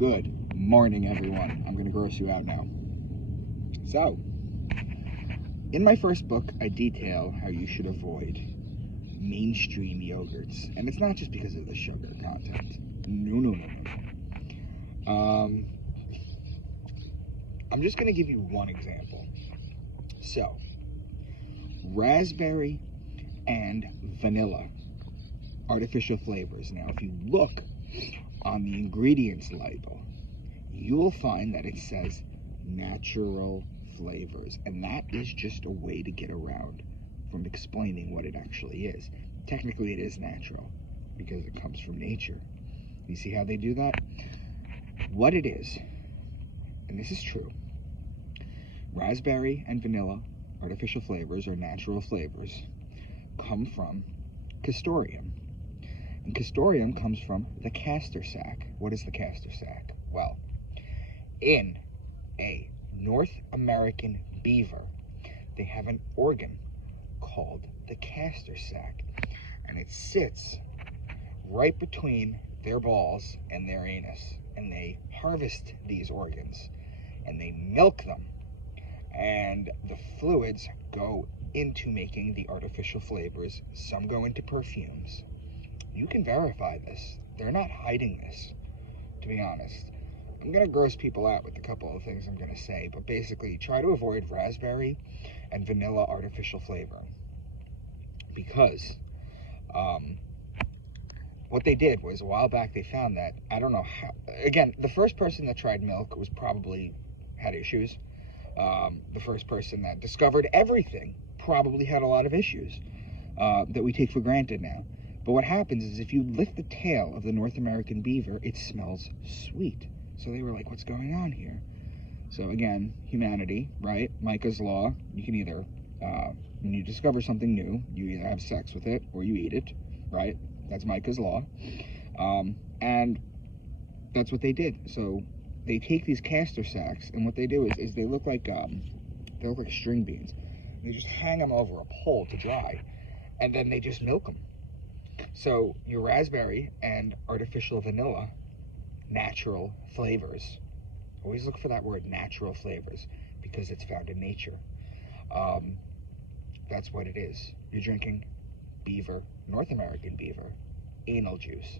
Good morning, everyone. I'm going to gross you out now. So, in my first book, I detail how you should avoid mainstream yogurts. And it's not just because of the sugar content. No. I'm just going to give you one example. So, raspberry and vanilla artificial flavors. Now, if you look on the ingredients label, you will find that it says natural flavors, and that is just a way to get around from explaining what it actually is. Technically, it is natural because it comes from nature. You see how they do that? What it is, and this is true, raspberry and vanilla artificial flavors or natural flavors come from castoreum. And castoreum comes from the castor sac. What is the castor sac? Well, in a North American beaver, they have an organ called the castor sac, and it sits right between their balls and their anus, and they harvest these organs and they milk them, and the fluids go into making the artificial flavors. Some go into perfumes. You can verify this. They're not hiding this, to be honest. I'm going to gross people out with a couple of things I'm going to say, but basically try to avoid raspberry and vanilla artificial flavor, because what they did was, a while back, they found that, I don't know how, again, the first person that tried milk was probably had issues. The first person that discovered everything probably had a lot of issues that we take for granted now. But what happens is, if you lift the tail of the North American beaver, it smells sweet. So they were like, what's going on here? So again, humanity, right? Micah's Law. You can either, when you discover something new, you either have sex with it or you eat it, right? That's Micah's Law. And that's what they did. So they take these castor sacs, and what they do is they look like string beans. They just hang them over a pole to dry, and then they just milk them. So your raspberry and artificial vanilla natural flavors, always look for that word, natural flavors, because it's found in nature. That's what it is. You're drinking beaver, North American beaver, anal juice.